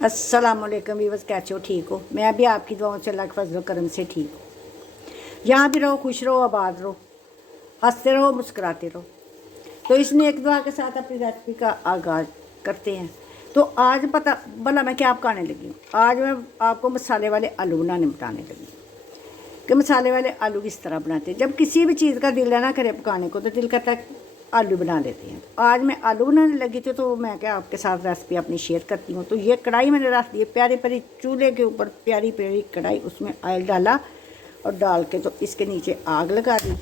अस्सलामुअलैकुम वीवर्स, कैसे हो? ठीक हो? मैं भी आपकी दुआओं से अल्लाह के फजल करम से ठीक हूँ। यहाँ भी रहो, खुश रहो, आबाद रहो, हंसते रहो, मुस्कुराते रहो। तो इसने एक दुआ के साथ अपनी रेसिपी का आगाज़ करते हैं। तो आज पता भला मैं क्या पकाने लगी हूँ। आज मैं आपको मसाले वाले आलू बताने लगी हूँ कि मसाले वाले आलू किस तरह बनाते हैं। जब किसी भी चीज़ का दिल ना करे पकाने को तो दिल करता है आलू बना लेते हैं। तो आज मैं आलू बनाने लगी थी तो मैं क्या आपके साथ रेसिपी अपनी शेयर करती हूँ। तो ये कढ़ाई मैंने रख दी, प्यारी प्यारी चूल्हे के ऊपर प्यारी प्यारी कढ़ाई, उसमें ऑयल डाला और डाल के तो इसके नीचे आग लगा दी।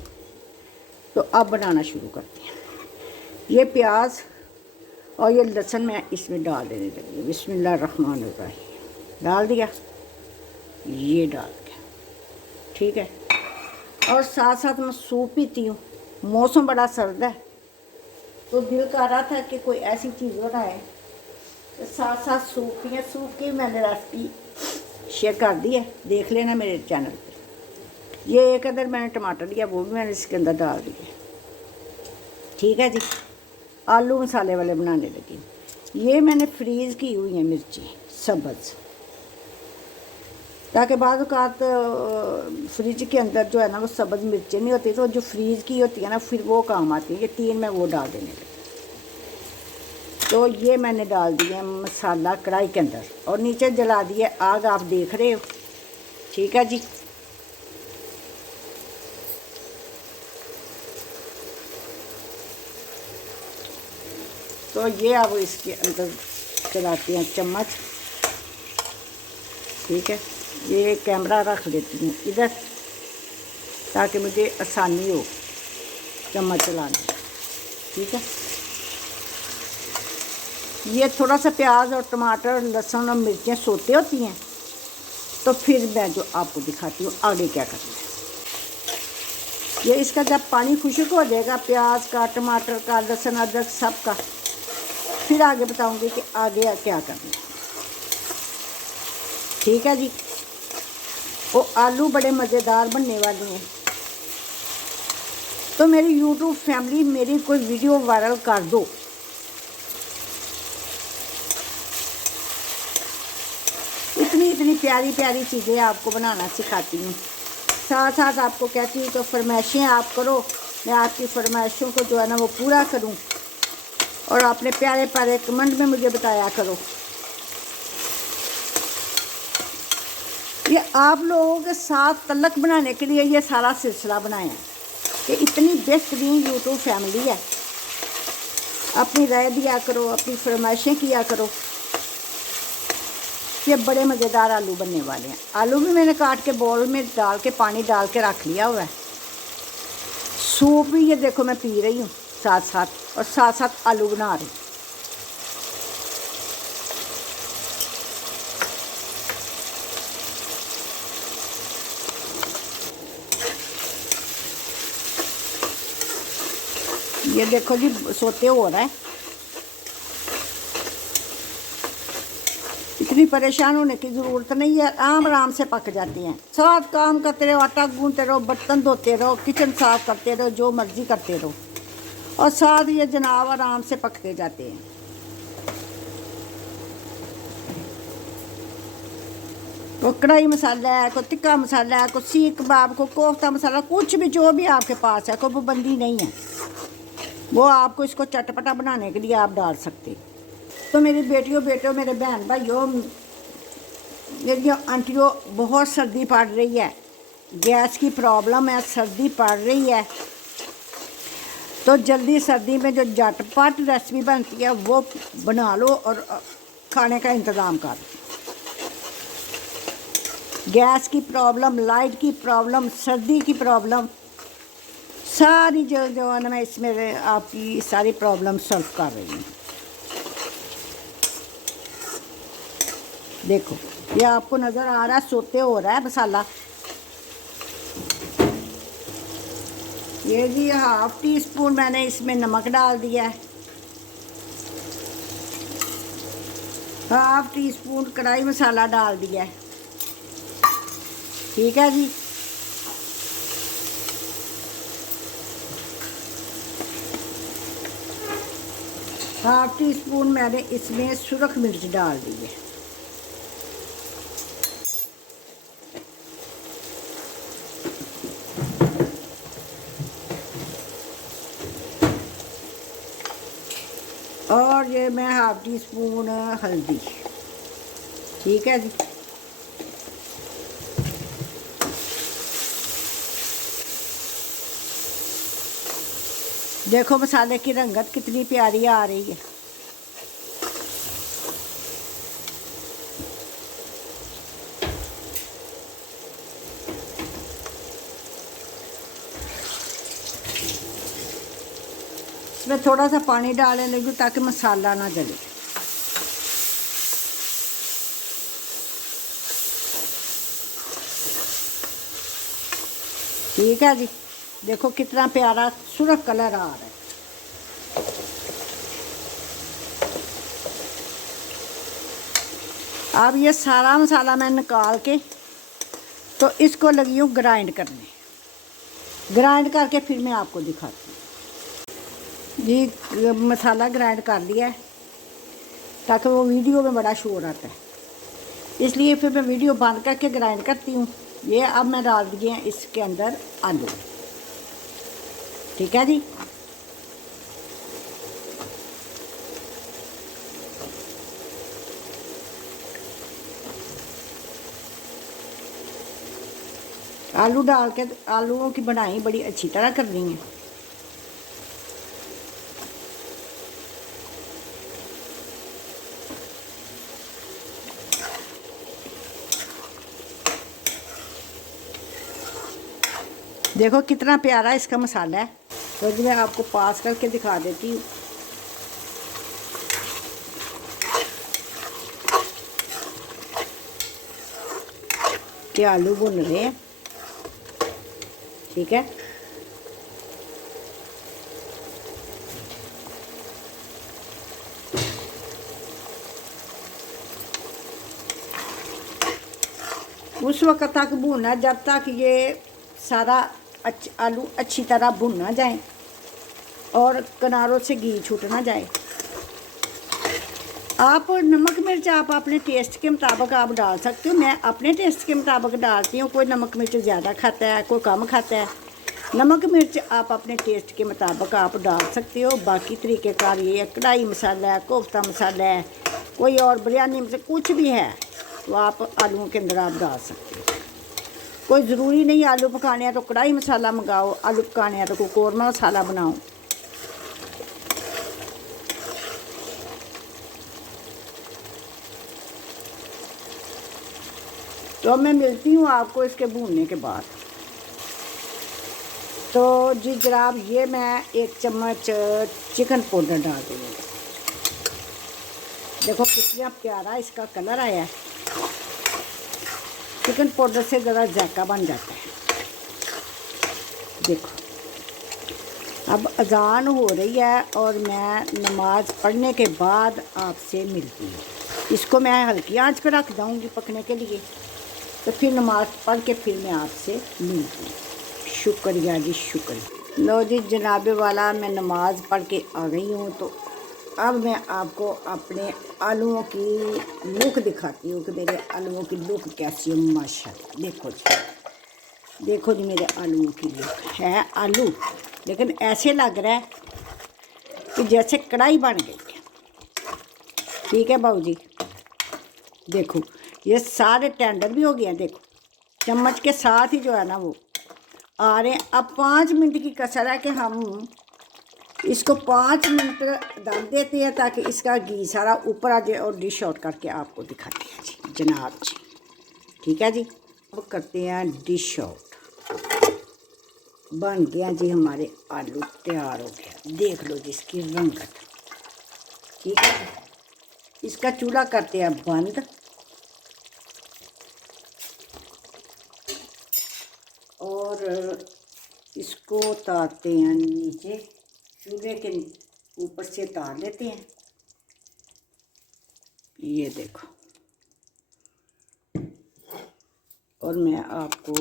तो अब बनाना शुरू करते हैं। ये प्याज और ये लहसुन मैं इसमें डाल देने लगी। बिस्मिल्लाहिर्रहमानिर्रहीम डाल दिया, ये डाल दिया, ठीक है। और साथ साथ मैं सूप पीती हूँ। मौसम बड़ा सर्द है तो दिल कर रहा था कि कोई ऐसी चीज़ बनाए तो साथ साथ सूप पिए। सूप की मैंने रेसिपी शेयर कर दी है, देख लेना मेरे चैनल पे। ये एक अदर मैंने टमाटर लिया, वो भी मैंने इसके अंदर डाल दिए, ठीक है जी। आलू मसाले वाले बनाने लगी। ये मैंने फ्रीज़ की हुई है मिर्ची सब्ज़, ताकि बाद औक़ात फ्रिज के अंदर जो है ना वो सब्ज़ मिर्चें नहीं होती, तो जो फ्रीज़ की होती है ना फिर वो काम आती है। ये 3 मैं वो डाल देने लगी। तो ये मैंने डाल दिया मसाला कढ़ाई के अंदर और नीचे जला दिए आग, आप देख रहे हो, ठीक है जी। तो ये अब इसके अंदर चलाते हैं चम्मच, ठीक है। ये कैमरा रख देती हूँ इधर ताकि मुझे आसानी हो चम्मच चलाने, ठीक है। ये थोड़ा सा प्याज और टमाटर लहसुन और मिर्चें सोते होती हैं तो फिर मैं जो आपको दिखाती हूँ आगे क्या करना है। ये इसका जब पानी खुश्क हो जाएगा, प्याज का, टमाटर का, लहसुन अदरक सब का, फिर आगे बताऊँगी कि आगे क्या करना है, ठीक है जी। वो आलू बड़े मज़ेदार बनने वाले हैं। तो मेरी यूट्यूब फैमिली मेरी कोई वीडियो वायरल कर दो। इतनी इतनी प्यारी प्यारी चीज़ें आपको बनाना सिखाती हूँ, साथ साथ आपको कहती हूँ तो फरमाइशें आप करो, मैं आपकी फरमाइशों को जो है ना वो पूरा करूँ और अपने प्यारे प्यारे कमेंट में मुझे बताया करो। ये आप लोगों के साथ तल्लक बनाने के लिए ये सारा सिलसिला बनाया है कि इतनी बेहतरीन यूट्यूब फैमिली है। अपनी राय दिया करो, अपनी फरमाइशें किया करो। ये बड़े मज़ेदार आलू बनने वाले हैं। आलू भी मैंने काट के बोल में डाल के पानी डाल के रख लिया हुआ है। सूप भी ये देखो मैं पी रही हूँ साथ साथ, और साथ साथ आलू बना रही हूँ। ये देखो जी सोते हो रहा है। इतनी परेशान होने की ज़रूरत नहीं है, आराम से पक जाती हैं। साथ काम करते रहो, आटा गूंदते रहो, बर्तन धोते रहो, किचन साफ करते रहो, जो मर्ज़ी करते रहो, और साथ ये जनाब आराम से पकते जाते हैं। कोई कढ़ाई मसाला है, कोई टिक्का मसाला है, कोई सीख कबाब, कोई कोफ्ता मसाला, कुछ भी जो भी आपके पास है, कोई पाबंदी नहीं है। वो आपको इसको चटपटा बनाने के लिए आप डाल सकते। तो मेरी बेटियों बेटों, मेरे बहन भाइयों, मेरी आंटियों, बहुत सर्दी पड़ रही है, गैस की प्रॉब्लम है, सर्दी पड़ रही है। तो जल्दी सर्दी में जो झटपट रेसिपी बनती है वो बना लो और खाने का इंतज़ाम कर लो। गैस की प्रॉब्लम, लाइट की प्रॉब्लम, सर्दी की प्रॉब्लम, सारी जो है ना मैं इसमें आपकी सारी प्रॉब्लम सॉल्व कर रही हूँ। देखो ये आपको नज़र आ रहा है, सोते हो रहा है मसाला। ये जी 1/2 टीस्पून मैंने इसमें नमक डाल दिया है, 1/2 टीस्पून कढ़ाई मसाला डाल दिया है, ठीक है जी। हाफ टी स्पून मैंने इसमें सुरख मिर्च डाल दी है, और ये मैं हाफ टी स्पून हल्दी। ठीक है जी। देखो मसाले की रंगत कितनी प्यारी आ रही है। इसमें थोड़ा सा पानी डालने लगी ताकि मसाला ना जले। ठीक है जी। देखो कितना प्यारा सुर्ख कलर आ रहा है। अब ये सारा मसाला मैं निकाल के तो इसको लगी हूँ ग्राइंड करने। ग्राइंड करके फिर मैं आपको दिखाती हूँ जी। मसाला ग्राइंड कर लिया है ताकि वो वीडियो में बड़ा शोर आता है, इसलिए फिर मैं वीडियो बंद करके ग्राइंड करती हूँ। ये अब मैं डाल दिए हैं इसके अंदर आलू। ठीक है जी। आलू डाल के आलूओं की बनाई बड़ी अच्छी तरह करनी है। देखो कितना प्यारा इसका मसाला है। तो मैं आपको पास करके दिखा देती हूँ। कि आलू भुन रहे हैं। ठीक है। उस वक्त तक भूनना जब तक ये सारा आलू अच्छी तरह भुन ना जाए और किनारों से घी छूट ना जाए। आप नमक मिर्च आप अपने टेस्ट के मुताबिक आप डाल सकते हो। मैं अपने टेस्ट के मुताबिक डालती हूँ। कोई नमक मिर्च ज़्यादा खाता है, कोई कम खाता है। नमक मिर्च आप अपने टेस्ट के मुताबिक आप डाल सकते हो। बाकी तरीक़ेकार ये कढ़ाई मसाला है, कोफ्ता मसाला है, कोई और बिरयानी में से कुछ भी है तो आप आलूओं के अंदर आप डाल सकते हो। कोई ज़रूरी नहीं आलू पकाने हैं तो कढ़ाई मसाला मंगाओ, आलू पकाने हैं तो कोई कौरमा मसाला बनाओ। तो मैं मिलती हूँ आपको इसके भूनने के बाद। तो जी जनाब, ये मैं 1 चम्मच चिकन पाउडर डाल दूँगी। देखो कितना प्यारा इसका कलर आया है। चिकन पाउडर से ज़रा जायका बन जाता है। देखो अब अजान हो रही है और मैं नमाज़ पढ़ने के बाद आपसे मिलती हूँ। इसको मैं हल्की आंच पर रख दूँगी पकने के लिए। तो फिर नमाज़ पढ़ के फिर मैं आपसे मिलती हूँ। शुक्रिया जी, शुक्रिया। लो जी जनाबे वाला, मैं नमाज़ पढ़ के आ गई हूँ। तो अब मैं आपको अपने आलूओं की लुक दिखाती हूँ कि मेरे आलूओं की लुक कैसी है। माशाल्लाह देखो जी, देखो जी मेरे आलूओं की लुक है। आलू लेकिन ऐसे लग रहा है कि जैसे कढ़ाई बन गई है। ठीक है बाबू जी। देखो ये सारे टेंडर भी हो गए हैं। देखो चम्मच के साथ ही जो है ना वो आ रहे हैं। अब 5 मिनट की कसर है कि हम इसको 5 मिनट दम देते हैं ताकि इसका घी सारा ऊपर आ जाए और डिश आउट करके आपको दिखाते हैं जी जनाब जी। ठीक है जी। अब करते हैं डिश आउट। बन गया जी, हमारे आलू तैयार हो गया। देख लो जी इसकी रंगत। ठीक है। इसका चूल्हा करते हैं बंद और इसको उतारते हैं नीचे। चूल्हे के ऊपर से उतार लेते हैं। ये देखो, और मैं आपको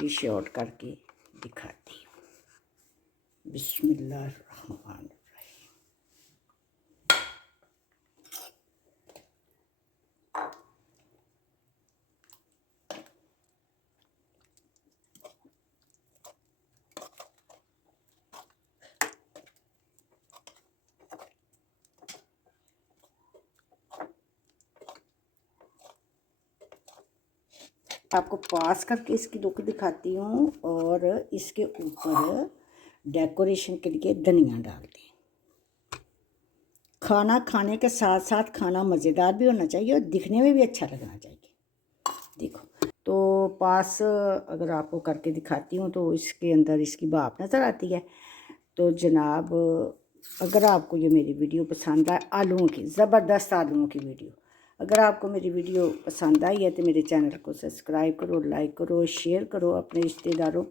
डिश आउट करके दिखाती हूँ। बिस्मिल्लाहिर्रहमानिर्रहीम। आपको पास करके इसकी लुक दिखाती हूँ और इसके ऊपर डेकोरेशन के लिए धनिया डालते हैं। खाना खाने के साथ साथ खाना मज़ेदार भी होना चाहिए और दिखने में भी अच्छा लगना चाहिए। देखो तो पास अगर आपको करके दिखाती हूँ तो इसके अंदर इसकी भाप नज़र आती है। तो जनाब अगर आपको ये मेरी वीडियो पसंद आए, आलूओं की ज़बरदस्त आलूओं की वीडियो, अगर आपको मेरी वीडियो पसंद आई है तो मेरे चैनल को सब्सक्राइब करो, लाइक करो, शेयर करो, अपने रिश्तेदारों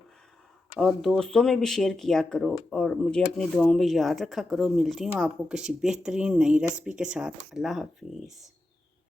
और दोस्तों में भी शेयर किया करो और मुझे अपनी दुआओं में याद रखा करो। मिलती हूँ आपको किसी बेहतरीन नई रेसिपी के साथ। अल्लाह हाफिज़।